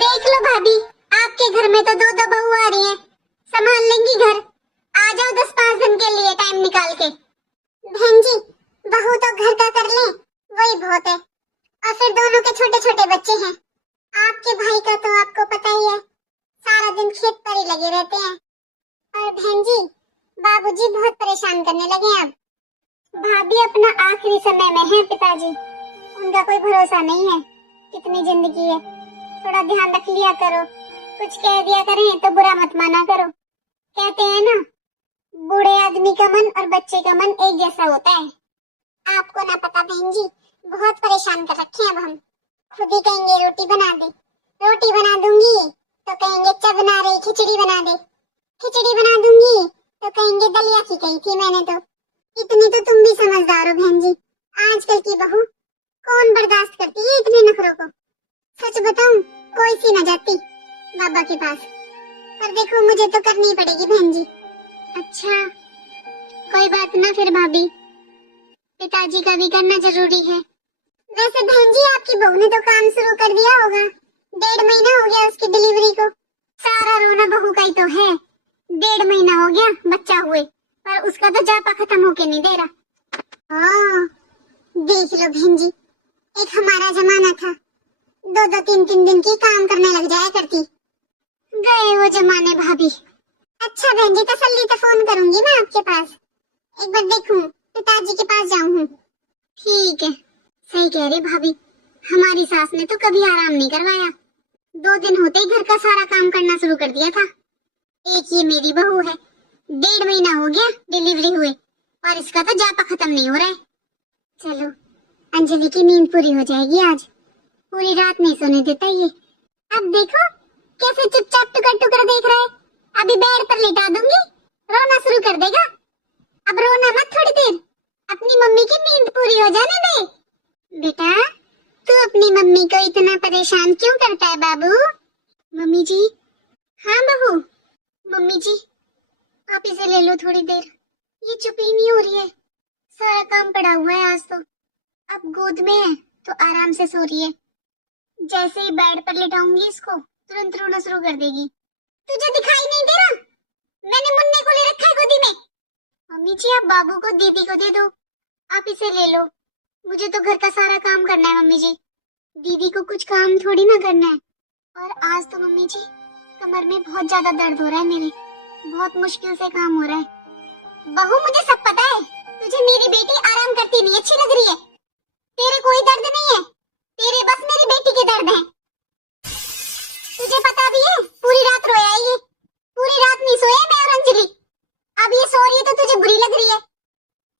देख लो भाभी, आपके घर में तो दो दो बहू आ रही हैं, संभाल लेंगी घर। आ जाओ 10-5 दिन के लिए टाइम निकाल के। बहन जी, बहू तो घर का कर ले, वही बहुत है। और फिर दोनों के छोटे छोटे बच्चे हैं। आपके भाई का तो आपको पता ही है, सारा दिन खेत पर ही लगे रहते हैं। और बहन जी, बाबूजी बहुत परेशान करने लगे हैं अब। भाभी अपना आखिरी समय में है पिताजी, उनका कोई भरोसा नहीं है। कितनी जिंदगी है, थोड़ा ध्यान रख लिया करो। कुछ कह दिया करें तो बुरा मत माना करो। कहते हैं ना, बूढ़े आदमी का मन और बच्चे का मन एक जैसा होता है। आपको ना पता बहन जी, बहुत परेशान कर रखे हैं अब हम। खुद ही कहेंगे रोटी बना दे, रोटी बना दूंगी तो कहेंगे चा बना रही, खिचड़ी बना दे, खिचड़ी बना दूंगी तो कहेंगे दलिया की कही थी मैंने तो। इतनी तो तुम भी समझदार हो बहन जी। आजकल की बहू कौन बर्दाश्त करती है इतने नखरों को। सच बताऊं, कोई सी न जाती बाबा के पास। पर देखो, मुझे तो करनी पड़ेगी बहन जी। अच्छा, कोई बात ना फिर भाभी, पिताजी का भी करना जरूरी है। वैसे बहन जी, आपकी बहू ने तो काम शुरू कर दिया होगा। 1.5 महीना हो गया उसकी डिलीवरी को। सारा रोना बहू का ही तो है। 1.5 महीना हो गया बच्चा हुए, पर उसका तो जापा खत्म होके नहीं दे रहा। हाँ, देख लो बहन जी, एक हमारा जमाना था, 2-2 3-3 दिन की काम करने लग जाया करती। गए वो जमाने भाभी। अच्छा बहन जी, तसल्ली तो फोन करूंगी मैं आपके पास। एक बार देखूं, पिताजी के पास जाऊं। ठीक है, सही कह रही भाभी, हमारी सास ने तो कभी आराम नहीं करवाया। 2 दिन होते ही घर का सारा काम करना शुरू कर दिया था। एक ये मेरी बहू है, 1.5 महीना हो गया डिलीवरी हुए, और इसका तो जापा खत्म नहीं हो रहा है। चलो, अंजलि की नींद पूरी हो जाएगी आज। पूरी रात नहीं सोने देता ये। अब देखो कैसे चुपचाप टुकर टुकर देख रहा है। अभी बेड पर लेटा दूंगी, रोना शुरू कर देगा। अब रोना मत, थोड़ी देर अपनी मम्मी की नींद पूरी हो जाने दे। बेटा, तू अपनी मम्मी को इतना परेशान क्यों करता है बाबू? मम्मी जी। हाँ बहू। मम्मी जी, आप इसे ले लो थोड़ी देर, ये चुप ही नहीं हो रही है। सारा काम पड़ा हुआ है आज तो। अब गोद में है तो आराम से सो रही है। जैसे ही बेड पर लेटाऊंगी इसको, तुरंत रोना शुरू कर देगी। तुझे दिखाई नहीं दे रहा? मैंने मुन्ने को ले रखा है गोदी में। मम्मी जी, आप बाबू को दीदी को दे दो, आप इसे ले लो। मुझे तो घर का सारा काम करना है मम्मी जी, दीदी को कुछ काम थोड़ी ना करना है। और आज तो मम्मी जी, कमर में बहुत ज्यादा दर्द हो रहा है मेरे, बहुत मुश्किल से काम हो रहा है। बहू, मुझे सब पता है, तुझे मेरी बेटी आराम करती नहीं अच्छी लग रही है। तेरे कोई दर्द नहीं है, तेरे बस मेरी बेटी के दर्द है। तुझे पता भी है, पूरी रात रोया ये, पूरी रात नहीं सोए मैं और अंजलि। अब ये सो रही है तो तुझे बुरी लग रही है।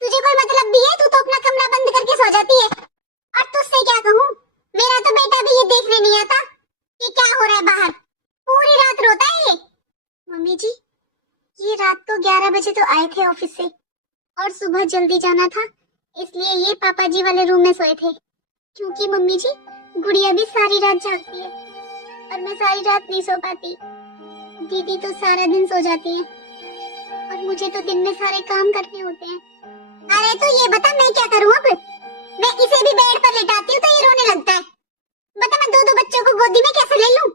तुझे कोई मतलब भी है? तू तो अपना कमरा बंद करके सो जाती है। और तुझसे क्या कहूँ, मेरा तो बेटा भी ये देखने नहीं आता कि क्या हो रहा है बाहर। पूरी रात रोता है ये। मम्मी जी, ये रात को 11 बजे तो आए थे ऑफिस से, और सुबह जल्दी जाना था, इसलिए ये पापा जी वाले रूम में सोए थे। क्योंकि मम्मी जी, गुड़िया भी सारी रात जागती है और मैं सारी रात नहीं सो पाती। दीदी तो सारा दिन सो जाती है और मुझे तो दिन में सारे काम करने होते हैं। अरे तो ये बता, मैं क्या करूं अब? मैं इसे भी बेड पर लेटाती हूँ तो ये रोने लगता है। बता, मैं 2-2 बच्चों को गोदी में कैसे ले लूं?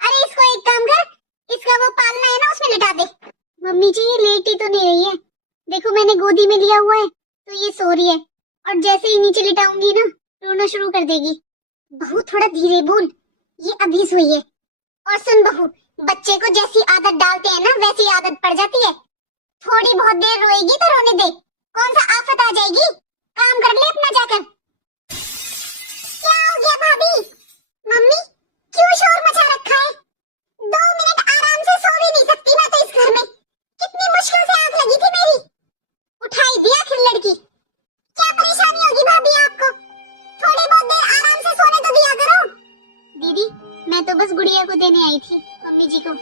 अरे इसको एक काम कर, इसका वो पालना है ना, उसमें लिटा दे। मम्मी जी, ये लेट ही तो नहीं रही है। देखो, मैंने गोदी में लिया हुआ है तो ये सो रही है, और जैसे ही नीचे लिटाऊंगी ना, रोना शुरू कर देगी। बहू, थोड़ा धीरे बोल, ये अभी सोई है। और सुन बहू, बच्चे को जैसी आदत डालते हैं ना, वैसी आदत पड़ जाती है। थोड़ी बहुत देर रोएगी तो रोने दे, कौन सा आफत आ जाएगी। काम कर ले अपना जाकर। क्या हो गया भाभी? मम्मी, क्यों शोर मचा रखा है? 2 मिनट आराम से सो भी नहीं सकती मैं तो इस घर में। कितनी मुश्किल से आग लगी थी मेरी, उठाई दिया आखिर लड़की। क्या परेशानी होगी भाभी आपको? थोड़ी बहुत देर आराम से सोने तो दिया करो। दीदी, मैं तो बस गुड़िया को देने आई थी मम्मी जी को।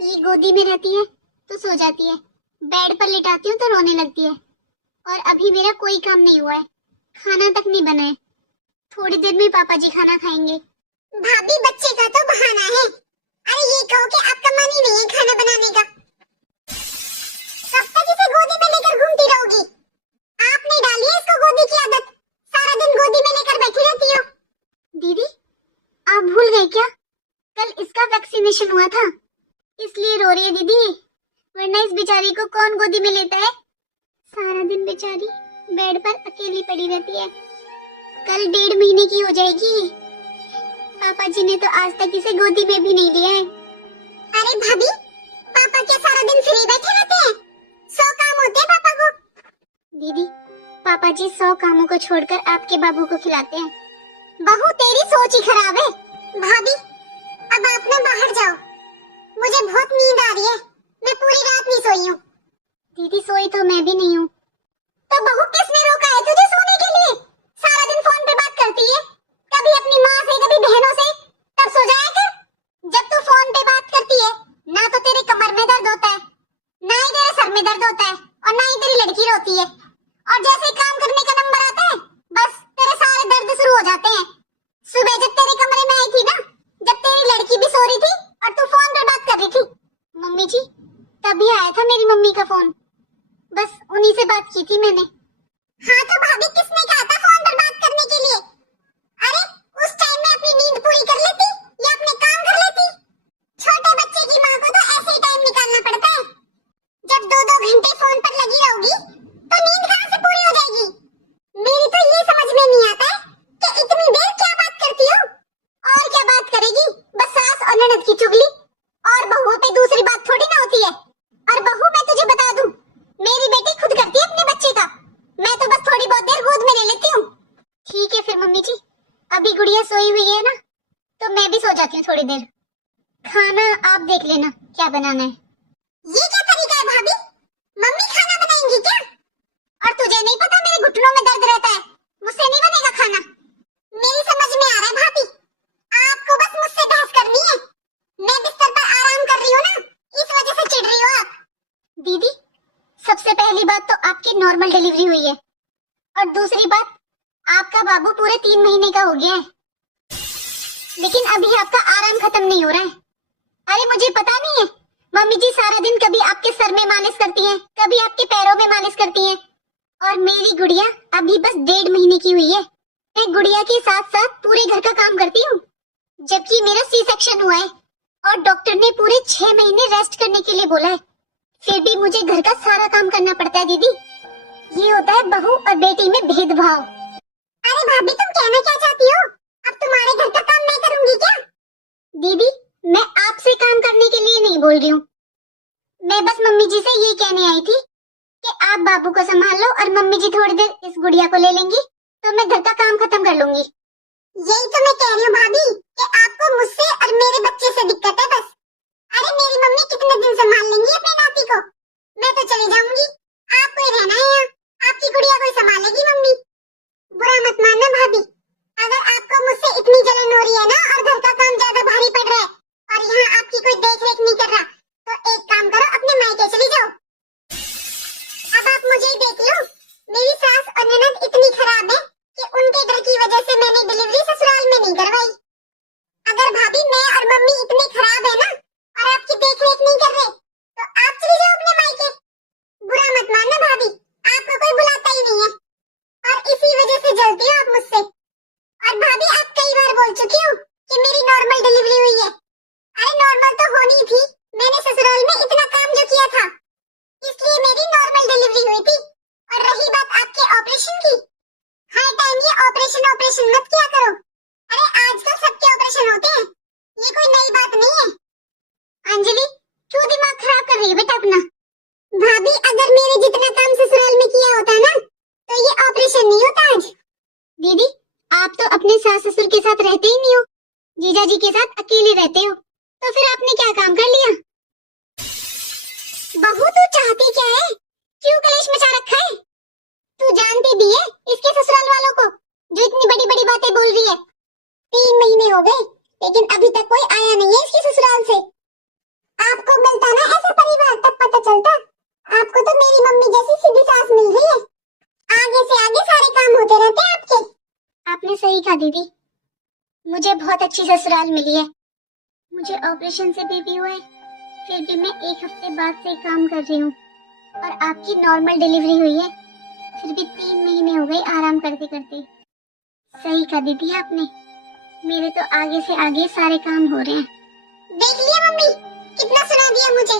ये गोदी में रहती है तो सो जाती है, बेड पर लिटाती हूँ तो रोने लगती है। और अभी मेरा कोई काम नहीं हुआ है, खाना तक नहीं बना है। थोड़ी देर में पापा जी खाना खाएंगे। भाभी, बच्चे का तो बहाना है। अरे ये कहो कि आपका मन ही नहीं है खाना बनाने का। कब तक इसे गोदी में लेकर घूमती रहोगी? आपने डाली है इसको गोदी की आदत, सारा दिन गोदी में लेकर बैठी रहती हो। दीदी, आप भूल गए क्या? कल इसका वैक्सीनेशन हुआ था, इसलिए रो रही है दीदी, वरना इस बेचारी को कौन गोदी में लेता है। सारा दिन बेचारी बेड पर अकेली पड़ी रहती है। कल 1.5 महीने की हो जाएगी। पापा जी ने तो आज तक इसे गोदी में भी नहीं लिया है। अरे भाभी, पापा क्या सारा दिन फ्री बैठे रहते हैं? 100 काम होते हैं पापा को। दीदी, पापा जी 100 कामों को छोड़कर आपके बाबू को खिलाते हैं। बहू, तेरी सोच ही खराब है। भाभी, अब आप ना बाहर जाओ, मुझे बहुत नींद आ रही है, मैं पूरी रात नहीं सोई हूँ। दीदी, सोई तो मैं भी नहीं हूँ। तो बहू, किसने रोका है तुझे सोने के लिए? सारा दिन फोन पे बात करती है, कभी अपनी माँ से कभी बहनों से, तब सो जाया कर। जब तू फोन पे बात करती है, ना तो तेरे कमर में दर्द होता है, ना ही तेरे सर में दर्द होता है, और ना ही तेरी लड़की रोती है। और जैसे ही काम करने का नंबर आता है, बस तेरे सारे दर्द शुरू हो जाते हैं। सुबह जब तेरे कमरे में आई थी ना, जब तेरी लड़की भी सो रही थी और तू फोन पर बात कर रही थी, मम्मी जी, तभी आया था मेरी मम्मी का फोन, बस उन्हीं से बात की थी मैंने। हाँ तो भाभी, किसने कहा था फोन पर बात करने के लिए? अरे उस टाइम में अपनी नींद पूरी कर लेती या अपने काम कर लेती। छोटे बच्चे की माँ को तो ऐसे ही टाइम निकालना पड़ता है। जब 2-2 घंटे फोन पर लगी रहोगी तो नींद कहाँ से पूरी हो जाएगी? मेरी तो ये समझ में नहीं आता है कि इतनी देर क्या बात करती हो। और क्या बात करेगी, बस सास और ननद की चुगली, और बहुओं पे दूसरी बात थोड़ी ना होती है। और बहू, मैं तुझे बता दूं, मेरी बेटी खुद करती है अपने बच्चे का, मैं तो बस थोड़ी बहुत देर गोद में ले लेती हूँ। ठीक है फिर मम्मी जी, अभी गुड़िया सोई हुई है ना, तो मैं भी सो जाती हूँ थोड़ी देर। खाना आप देख लेना क्या बनाना है। ये क्या तरीका है भाभी, मम्मी खाना बनाएंगी क्या? और तुझे नहीं पता मेरे घुटनों में दर्द रहता है, मुझसे नहीं बनेगा खाना। मेरी समझ में आ रहा है भाभी, आपको बस मुझसे बहस करनी है। मैं बिस्तर पर आराम कर रही हूँ ना, इस वजह से चिढ़ रही हो आप। दीदी, सबसे पहली बात तो आपकी नॉर्मल डिलीवरी हुई है, और दूसरी बात, आपका बाबू पूरे 3 महीने का हो गया है, लेकिन अभी आपका आराम खत्म नहीं हो रहा है। अरे मुझे पता नहीं है, मम्मी जी सारा दिन कभी आपके सर में मालिश करती हैं, कभी आपके पैरों में मालिश करती हैं, और मेरी गुड़िया अभी बस 1.5 महीने की हुई है। मैं गुड़िया के साथ साथ पूरे घर का काम करती हूँ, जबकि मेरा सी सेक्शन हुआ है और डॉक्टर ने पूरे 6 महीने रेस्ट करने के लिए बोला है, फिर भी मुझे घर का सारा काम करना पड़ता है। दीदी, ये होता है बहू और बेटी में भेदभाव। अरे भाभी, तुम कहना क्या चाहती हो? अब तुम्हारे घर का काम मैं करूंगी क्या? दीदी, मैं आपसे काम करने के लिए नहीं बोल रही हूँ, मैं बस मम्मी जी से ये कहने आई थी कि आप बाबू को संभाल लो और मम्मी जी थोड़ी देर इस गुड़िया को ले लेंगी, तो मैं घर का काम खत्म कर लूंगी। यही तो मैं कह रही हूँ भाभी, कि आपको मुझसे और मेरे बच्चे से दिक्कत है बस। अरे मेरी मम्मी कितने दिन संभाल लेंगी अपने नाती को? मैं तो चली जाऊंगी, आपको ही रहना है यहाँ, आपकी गुड़िया को ही संभालेगी मम्मी। बुरा मत मानना भाभी, अगर आपको मुझसे इतनी जलन हो रही है ना, और घर का काम ज्यादा भारी पड़ रहा है, और यहाँ आपकी कोई देख रेख नहीं कर रहा, तो एक काम करो, अपने मायके चली जाओ। अब आप मुझे ही देख लो, मेरी सास और ननद इतनी खराब है कि उनके डर की वजह से मैंने डिलीवरी ससुराल में नहीं करवाई। अगर भाभी मैं और मम्मी इतने खराब है ना, और आपकी देख रेख नहीं कर रहे, तो आप चली जाओ अपने मायके। बुरा मत मानना भाभी, आपको कोई बुलाता ही नहीं है, और इसी वजह से जलती हो आप मुझसे। और भाभी, आप कई बार बोल चुकी हो कि मेरी नॉर्मल डिलीवरी हुई है। अरे नॉर्मल तो होनी थी, मैंने ससुराल में इतना काम जो किया था, इसलिए मेरी नॉर्मल डिलीवरी हुई थी। और रही बात आपके ऑपरेशन की, हर टाइम ये ऑपरेशन ऑपरेशन मत किया करो। अरे आजकल सबके ऑपरेशन होते हैं, ये कोई नई बात नहीं है। अंजलि, क्यों दिमाग खराब कर रही है बेटा अपना? भाभी, अगर मेरे जितना काम ससुराल में किया होता ना, तो ये ऑपरेशन नहीं होता आज। दीदी, आप तो अपने सास ससुर के साथ रहते ही नहीं हो, जीजा जी के साथ अकेले रहते हो, तो फिर आपने क्या काम कर लिया? बहू, तू चाहती क्या है? क्यों कलेश मचा रखा है? तू जानती भी है इसके ससुराल वालों को, जो इतनी बड़ी बड़ी बातें बोल रही है। 3 महीने हो गए, लेकिन अभी तक कोई आया नहीं है इसके ससुराल से। आपको मिलता ना ऐसा परिवार, तब पता चलता। आपको तो मेरी मम्मी जैसी सीधी सास मिल गई है, आगे से आगे सारे काम होते रहते हैं आपके। आपने सही कहा दीदी, मुझे बहुत अच्छी ससुराल मिली है। मुझे ऑपरेशन से बेबी हुआ है, फिर भी मैं 1 हफ्ते बाद से काम कर रही हूँ, और आपकी नॉर्मल डिलीवरी हुई है, फिर भी 3 महीने हो गए आराम करते करते। सही कहा दीदी आपने, मेरे तो आगे से आगे सारे काम हो रहे हैं। कितना सुना दिया मुझे।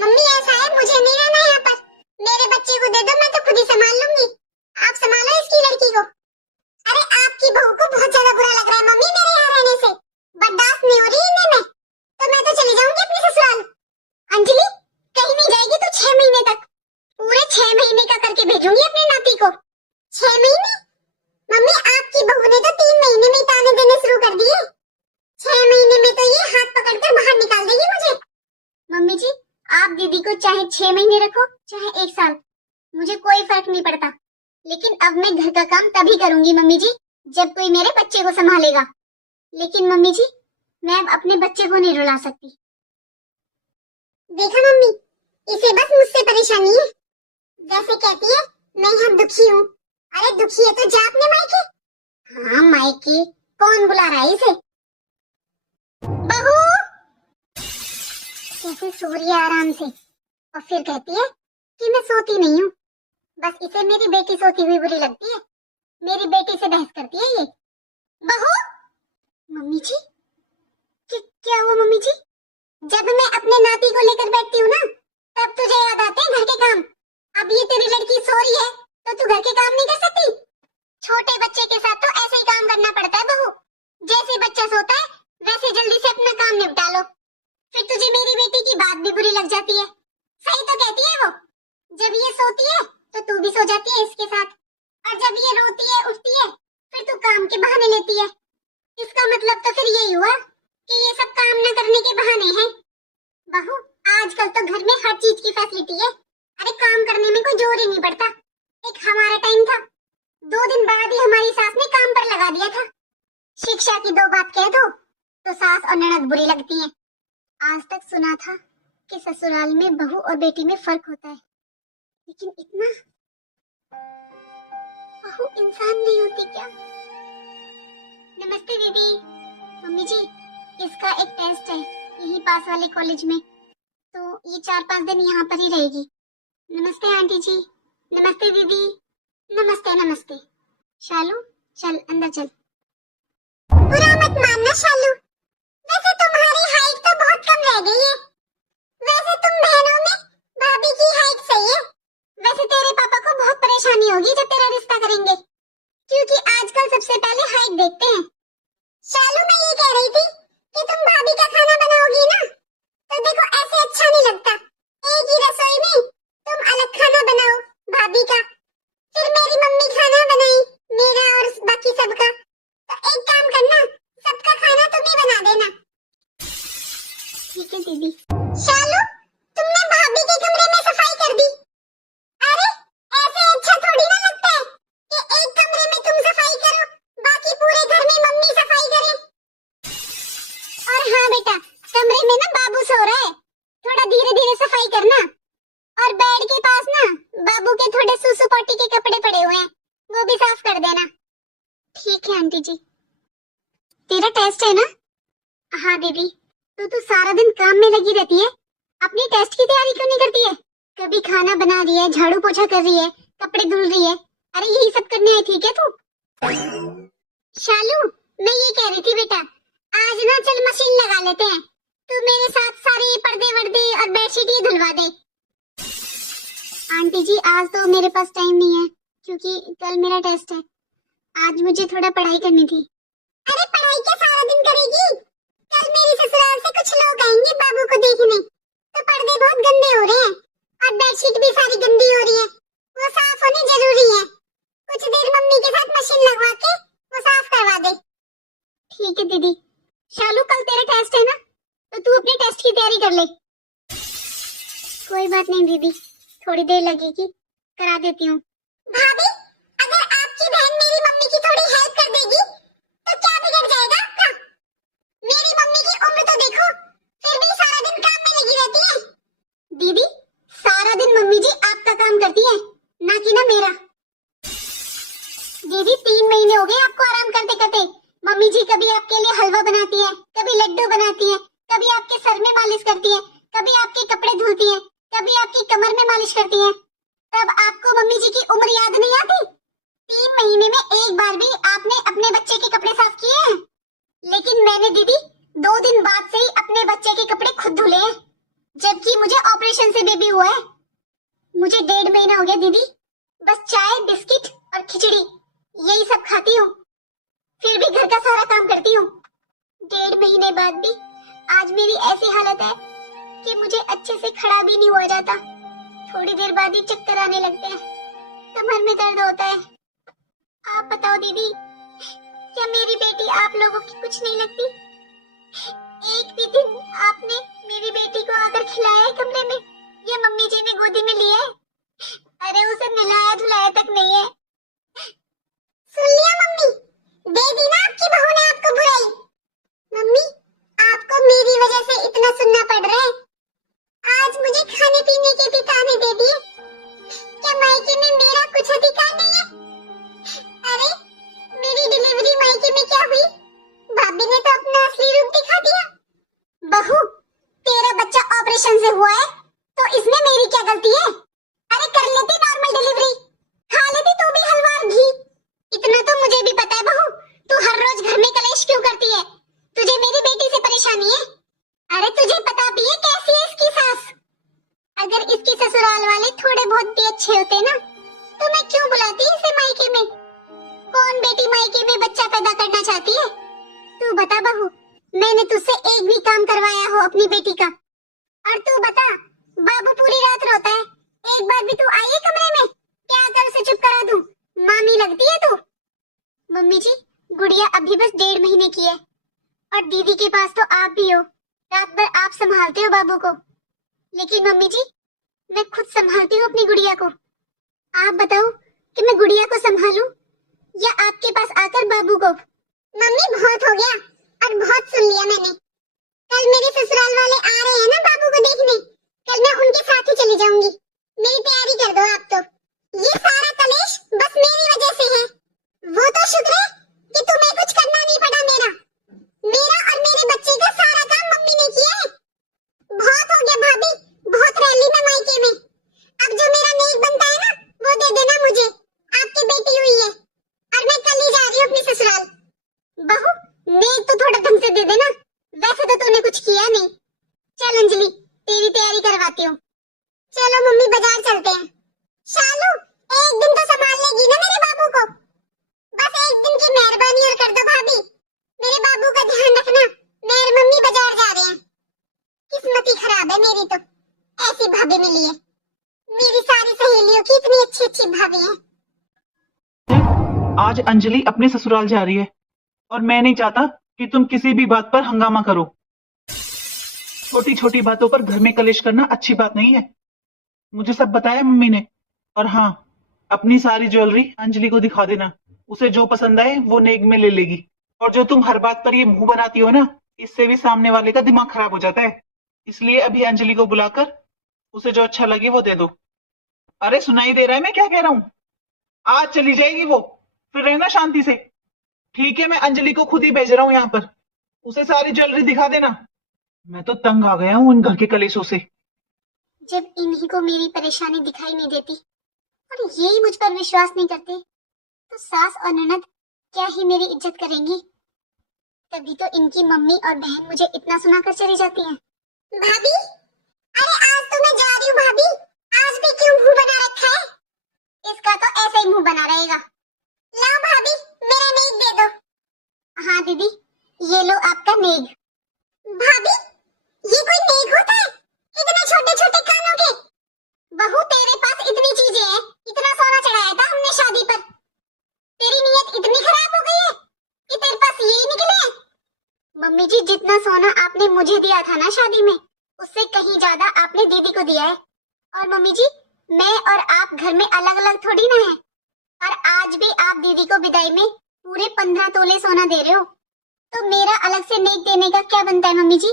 मम्मी ऐसा है, मुझे नहीं रहना यहाँ पर। मेरे बच्चे को दे दो, मैं तो खुद ही संभाल लूंगी। आप संभालो इसकी लड़की को। अरे आपकी बहू को बहुत ज्यादा बुरा लग रहा है मम्मी मेरे यहाँ रहने से। बर्दाश्त नहीं हो रही इन्हें मैं। तो मैं तो चली जाऊंगी अपने ससुराल। अंजलि कहीं नहीं जाएगी तू 6 महीने तक। पूरे 6 महीने का करके भेजूंगी अपने नाती को। 6 महीने? मम्मी आपकी बहू ने तो 3 महीने में ही ताने देने शुरू कर दिए। 6 महीने में तो ये हाथ पकड़कर बाहर निकाल देगी मुझे। मम्मी जी आप दीदी को चाहे 6 महीने रखो चाहे 1 साल, मुझे कोई फर्क नहीं पड़ता। लेकिन अब मैं घर का काम तभी करूंगी मम्मी जी जब कोई मेरे बच्चे को संभालेगा। लेकिन मम्मी जी मैं अब अपने बच्चे को नहीं रुला सकती। देखा मम्मी, इसे बस मुझसे परेशानी है। जैसे कहती है मैं यहाँ दुखी हूँ। अरे दुखी है तो जा अपने मायके। हाँ मायके, कौन बुला रहा है इसे? बहू कैसे सो रही है आराम से, और फिर कहती है कि मैं सोती नहीं हूँ। बस इसे मेरी बेटी सोती हुई बुरी लगती है। मेरी बेटी से बहस करती है ये। बहू! मम्मी जी क्या हुआ मम्मी जी? जब मैं अपने नाती को लेकर बैठती हूँ ना तब तुझे याद आते हैं घर के काम। अब ये तेरी लड़की सो रही है तो तू घर के काम नहीं कर सकती? छोटे बच्चे के साथ तो ऐसे ही काम करना पड़ता है बहू। जैसे बच्चा सोता है वैसे जल्दी से अपना काम निपटा लो। फिर तुझे मेरी बेटी की बात भी बुरी लग जाती है। सही तो कहती है वो, जब ये सोती है तो तू भी सो जाती है इसके साथ, और जब ये रोती है उठती है फिर तू काम के बहाने लेती है। इसका मतलब तो फिर यही हुआ कि ये सब काम न करने के बहाने हैं। बहू आजकल तो घर में हर चीज की फैसिलिटी है। अरे काम करने में कोई जोर ही नहीं पड़ता। एक हमारा टाइम था, 2 दिन बाद ही हमारी सास ने काम पर लगा दिया था। शिक्षा की 2 बात कह दो तो सास और ननद बुरी लगती हैं। आज तक सुना था कि ससुराल में बहू और बेटी में फर्क होता है, लेकिन इतना बहू इंसान नहीं होती क्या? नमस्ते दीदी। मम्मी जी इसका एक टेस्ट है यही पास वाले कॉलेज में, तो ये 4-5 दिन यहाँ पर ही रहेगी। नमस्ते आंटी जी। नमस्ते दीदी। नमस्ते नमस्ते। शालू चल अंदर चल। बुरा मत मानना शालू, वैसे तुम्हारी हाइट तो बहुत कम रह गई है। वैसे तुम बहनों में भाभी की हाइट सही है। वैसे तेरे पापा को बहुत परेशानी होगी जब तेरा रिश्ता करेंगे, क्योंकि आजकल सबसे पहले हाइट देखते हैं। शालू मैं ये कह रही थी कि तुम भाभी का खाना बनाओगी ना, तो देखो ऐसे अच्छा नहीं लगता। एक ही रसोई में तुम अलग खाना बनाओ भाभी का, फिर मेरी मम्मी खाना बनाई मेरा और बाकी सबका। तो एक काम करना, सबका खाना तुम ही बना देना। ठीक है दीदी। शालू तुमने भाभी के कमरे में सफाई कर दी। अरे ऐसे अच्छा थोड़ी ना लगता है कि एक कमरे में तुम सफाई करो बाकी पूरे घर में मम्मी सफाई करे। और हाँ बेटा, कमरे में ना बाबू सो रहा है, थोड़ा धीरे धीरे सफाई करना। और बेड के पास ना बाबू के थोड़े सुसु पोटी के कपड़े पड़े हुए हैं, वो भी साफ कर देना। ठीक है आंटी जी। तेरा टेस्ट है ना? हाँ दीदी। तू सारा दिन काम में लगी रहती है, अपनी टेस्ट की तैयारी क्यों नहीं करती है? कभी खाना बना रही है, झाड़ू पोछा कर रही है, कपड़े धुल रही है। अरे यही सब करने आई थी क्या तू? शालू मैं ये कह रही थी बेटा, आज ना चल मशीन लगा लेते हैं। तू मेरे साथ सारे पर्दे वर्दे और बेडशीट ये धुलवा दे। आंटी जी आज तो मेरे पास टाइम नहीं है क्योंकि कल मेरा टेस्ट है। आज मुझे थोड़ा पढ़ाई करनी थी। अरे पढ़ाई क्या सारा दिन करेगी? कल मेरी ससुराल से कुछ लोग आएंगे बाबू को देखने, तो पर्दे बहुत गंदे हो रहे हैं और बेडशीट भी सारी गंदी हो रही है, वो साफ होने जरूरी है। कुछ देर मम्मी के साथ मशीन लगवा के वो साफ करवा दे। ठीक है दीदी। शालू कल तेरा टेस्ट है ना, तो तू अपने टेस्ट की तैयारी कर ले। कोई बात नहीं दीदी, थोड़ी देर लगेगी, करा देती हूँ। भाभी अगर आपकी बहन मेरी मम्मी की थोड़ी हेल्प कर देगी तो क्या बिगड़ जाएगा आपका? मेरी मम्मी की उम्र तो देखो, फिर भी सारा दिन काम में लगी रहती है। दीदी सारा दिन मम्मी जी आपका काम करती है, ना कि ना मेरा। दीदी 3 महीने हो गए आपको आराम करते करते। मम्मी जी कभी आपके लिए हलवा बनाती है, कभी लड्डू बनाती है, कभी आपके सर में मालिश करती है, कभी आपके कपड़े धुलती है, कभी आपकी कमर में मालिश करती है। तब आपको मम्मी जी की उम्र याद नहीं आती? 3 महीने में एक बार भी आपने अपने बच्चे के कपड़े साफ किए हैं? लेकिन मैंने दीदी 2 दिन बाद से ही अपने बच्चे के कपड़े खुद धुले हैं। ऑपरेशन से बेबी हुआ है। मुझे 1.5 महीना हो गया दीदी, बस चाय बिस्किट और खिचड़ी यही सब खाती हूँ, फिर भी घर का सारा काम करती हूँ। 1.5 महीने बाद भी आज मेरी ऐसी हालत है कि मुझे अच्छे से खड़ा भी नहीं हुआ जाता। थोड़ी देर बाद ही चक्कर आने लगते हैं, कमर में दर्द होता है। आप बताओ दीदी, क्या मेरी बेटी आप लोगों की कुछ नहीं लगती? एक भी दिन आपने मेरी बेटी को आकर खिलाया है कमरे में, या मम्मी जी ने गोदी में लिया है? अरे उसे नहलाया धुलाया तक नहीं है। सुन लिया मम्मी, दे दी ना आपकी बहू ने आपको बुराई। मम्मी, आपको मेरी वजह से इतना सुनना पड़ रहा है। आज मुझे खाने पीने के भी ताने दे दिए। क्या मायके में मेरा कुछ अधिकार नहीं है? अरे मेरी डिलीवरी मायके में क्या हुई? भाभी ने तो अपना असली रूप दिखा दिया। बहू, तेरा बच्चा ऑपरेशन से हुआ है तो इसमें मेरी क्या गलती है? अरे कर लेती नॉर्मल डिलीवरी, खा लेती तू भी हलवा और घी। इतना तो मुझे भी पता है बहू, तू हर रोज घर में कलेश क्यों करती है? तुझे मेरी बेटी से परेशानी है? अरे तुझे पता भी है कैसी है इसकी सास? अगर इसके ससुराल वाले थोड़े बहुत भी अच्छे होते ना तो मैं क्यों बुलाती इसे मायके में? कौन बेटी मायके में बच्चा पैदा करना चाहती है? तू बता बहू, मैंने तुझसे एक भी काम करवाया हो अपनी बेटी का? और तू बता, बाबू पूरी रात रोता है, एक बार भी तू आई है कमरे में? क्या कर उसे चुप करा दूं? मामी लगती है तू? मम्मी जी, गुड़िया अभी बस 1.5 महीने की है और दीदी के पास तो आप भी हो, रात भर आप संभालते हो बाबू को। लेकिन मम्मी जी, मैं खुद संभालती हूँ अपनी गुड़िया को। आप बताओ कि मैं गुड़िया को संभालूं या आपके पास आकर बाबू को? मम्मी बहुत हो गया और बहुत सुन लिया मैंने। कल मेरे ससुराल वाले आ रहे हैं ना बाबू को देखने, कल मैं उनके साथ ही चली जाऊंगी। मेरी तैयारी कर दो आप तो। ये सारा कलेश बस मेरी वजह से है। वो तो शुक्र है कि तुम्हें कुछ करना नहीं पड़ा। मेरा और मेरे बच्चे का सारा काम मम्मी ने किया है। बहुत हो गया भाभी, बहुत रह ली मैं मायके में। अब जो मेरा नेक बनता है ना वो दे देना मुझे। आपकी बेटी हुई है और मैं कल ही जा रही हूँ अपने ससुराल। बहू, नेक तो थोड़ा ढंग से दे देना, वैसे तो तूने कुछ किया नहीं। चल अंजलि, तेरी तैयारी करवाती हूँ। चलो मम्मी, बाजार चलते हैं। शालू, एक दिन तो संभाल लेगी ना मेरे बाबू को? बस एक दिन की मेहरबानी और कर दो भाभी, मेरे बाबू का ध्यान रखना। मैं और मम्मी बाजार जा रहे हैं। किस्मत ही खराब है मेरी तो, ऐसी भाभी मिली है। मेरी सारी सहेलियों की इतनी अच्छी अच्छी भाभी हैं। आज अंजलि अपने ससुराल जा रही है और मैं नहीं चाहता कि तुम किसी भी बात पर हंगामा करो। छोटी छोटी बातों पर घर में कलेश करना अच्छी बात नहीं है। मुझे सब बताया मम्मी ने। और हाँ, अपनी सारी ज्वेलरी अंजलि को दिखा देना, उसे जो पसंद आए वो नेक में ले लेगी। और जो तुम हर बात पर ये मुंह बनाती हो ना, इससे भी सामने वाले का दिमाग खराब हो जाता है। इसलिए अभी अंजलि को बुलाकर उसे जो अच्छा लगे वो दे दो। अरे सुनाई दे रहा है मैं क्या कह रहा हूँ? आज चली जाएगी वो, फिर रहना शांति से। ठीक है, मैं अंजलि को खुद ही भेज रहा हूँ यहाँ पर, उसे सारी ज्वेलरी दिखा देना। मैं तो तंग आ गया हूँ इन घर के कलेशों से। जब इन्हीं को मेरी परेशानी दिखाई नहीं देती और यही मुझ पर विश्वास नहीं करते तो सास और ननद क्या ही मेरी इज्जत करेंगी। तभी तो इनकी मम्मी और बहन मुझे इतना सुनाकर चली जाती हैं। भाभी, अरे आज तो मैं जा रही हूँ भाभी। आज भी क्यों मुंह बना रखा है? इसका तो ऐसे ही मुंह बना रहेगा। लाओ भाभी, मेरा नेक दे दो। हाँ दीदी, ये लो आपका नेक। भाभी, ये कोई नेक होता है? इतने छोटे छोटे कानों के। बहू, तेरे पास इतनी चीजें हैं, इतना सोना चढ़ाया था हमने शादी पर। तेरी नीयत इतनी खराब हो गई है कि तेरे पास यही निकले हैं? मम्मी जी, जितना सोना आपने मुझे दिया था ना शादी में, उससे कहीं ज्यादा आपने दीदी को दिया है। और मम्मी जी, मैं और आप घर में अलग अलग थोड़ी ना है। और आज भी आप दीदी को विदाई में पूरे 15 तोले सोना दे रहे हो, तो मेरा अलग से नेक देने का क्या बनता है मम्मी जी?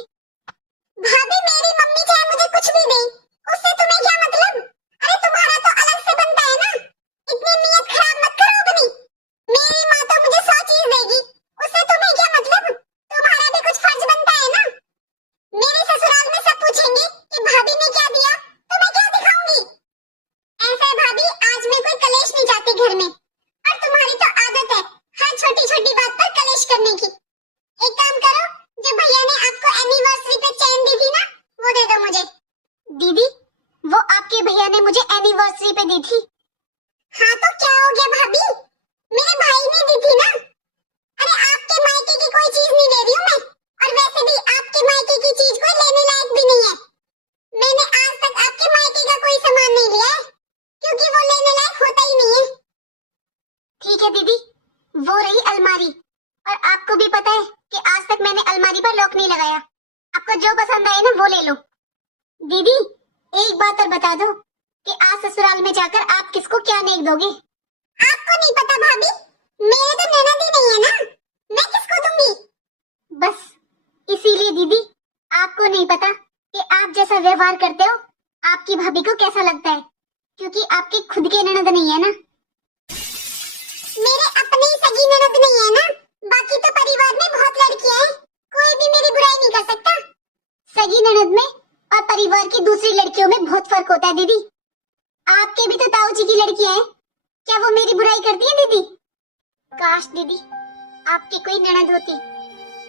भाभी, मेरी मम्मी चाहे मुझे कुछ भी दे, उससे तुम्हें क्या मतलब? अरे तुम्हारा तो अलग से बनता है ना। इतनी नीयत खराब मत करो अपनी। मेरी माँ तो मुझे 100 चीज देगी, उससे तुम्हें क्या मतलब? तुम्हारा भी कुछ फर्ज बनता है ना। मेरे ससुराल में सब पूछेंगे कि भाभी ने क्या दिया, तो मैं क्या दिखाऊंगी? ऐसा है भाभी, आज मैं कोई कलेश नहीं चाहती घर में। और तुम्हारी तो आदत है हर छोटी छोटी बात पर कलेश करने की। एक काम करो, जो भैया ने आपको एनिवर्सरी पे चेन दी थी ना, वो दे दो मुझे। दीदी, आपके भैया ने मुझे एनिवर्सरी पे दी थी। हाँ तो क्या हो गया भाभी, मेरे भाई ने दी थी ना। अरे आपके मायके की कोई चीज नहीं ले रही हूँ मैं, और वैसे भी आपके मायके की चीज कोई लेने लायक भी नहीं है। मैंने आज तक आपके मायके का कोई सामान नहीं लिया है, क्योंकि वो लेने लायक होता ही नहीं है। ठीक है दीदी, वो रही अलमारी, और आपको भी पता है कि आज तक मैंने अलमारी पर लॉक नहीं लगाया। आपको जो पसंद आए ना वो ले लो। दीदी एक बात और बता दो कि आज ससुराल में जाकर आप किसको क्या नेक दोगे? आपको नहीं पता भाभी, मेरे तो ननद ही नहीं है ना, मैं किसको दूंगी? बस इसीलिए दीदी आपको नहीं पता कि आप जैसा व्यवहार करते हो आपकी भाभी को कैसा लगता है, क्योंकि आपकी खुद के ननद नहीं है ना। मेरे अपने ही सगी ननद नहीं है ना, बाकी तो परिवार में बहुत लड़कियां हैं, कोई भी मेरी बुराई नहीं कर सकता। सगी ननद में और परिवार की दूसरी लड़कियों में बहुत फर्क होता है दीदी। आपके भी तो ताऊ जी की लड़कियां हैं, क्या वो मेरी बुराई करती है दीदी? काश दीदी आपकी कोई ननद होती,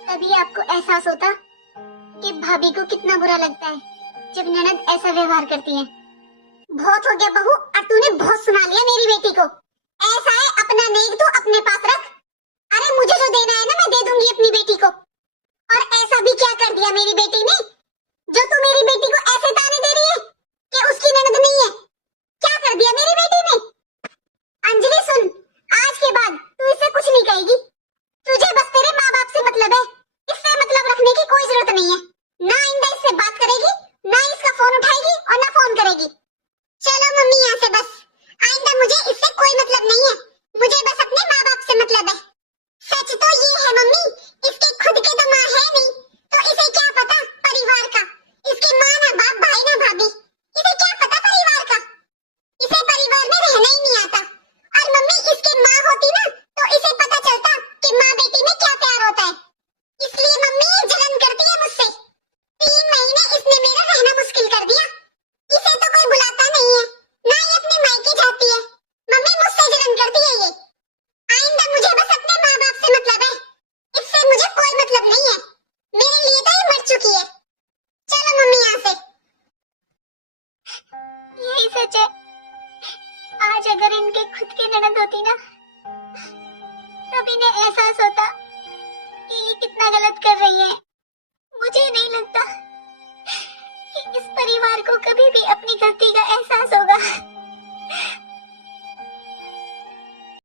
तभी आपको एहसास होता कि भाभी को कितना बुरा लगता है जब ननद ऐसा व्यवहार करती है। बहुत हो गया बहू, अब तूने बहुत सुना लिया मेरी बेटी को। ऐसा है अपना नेक तू अपने पास रख। अरे मुझे जो देना है ना मैं दे दूंगी अपनी बेटी को। और ऐसा भी क्या कर दिया मेरी बेटी ने जो तू मेरी बेटी को ऐसे ताने दे रही है कि उसकी ननद नहीं है? क्या कर दिया मेरी बेटी ने? अंजलि सुन, आज के बाद तू इससे कुछ नहीं कहेगी। तुझे बस तेरे माँ बाप से मतलब है, इससे मतलब रखने की कोई जरूरत नहीं है। ना आइंदा इससे बात करेगी, ना इसका फोन उठाएगी और ना फोन करेगी। चलो मम्मी यहाँ से बस, आइंदा मुझे इससे कोई मतलब नहीं है, मुझे बस अपने माँ बाप से मतलब है। सच तो ये है मम्मी, इसके खुद के तो माँ है नहीं, तो इसे क्या पता परिवार का। इसकी माँ ना बाप, भाई ना भाभी, इसे क्या पता परिवार का। इसे परिवार में रहना ही नहीं आता। और मम्मी इसकी माँ होती ना तो इसे पता चलता कि माँ बेटी में क्या प्यार होता है। इसलिए मम्मी ये जलन करती है मुझसे। 3 महीने इसने मेरा रहना मुश्किल कर दिया। इसे तो कोई बुलाता नहीं है, ना ये अपने मायके जाती है। मम्मी मुझसे जलन करती है ये। आइंदा मुझे बस अपने माँ बाप से मतलब है, इससे मुझे कोई मतलब नहीं है। मेरे लिए तो ये मर चुकी है। चलो मम्मी यहाँ से। यही सच है, आज अगर इनके खुद की ननद होती ना तब इन्हें एहसास होता कि ये कितना गलत कर रही है। मुझे नहीं लगता कि इस परिवार को कभी भी अपनी गलती का एहसास होगा।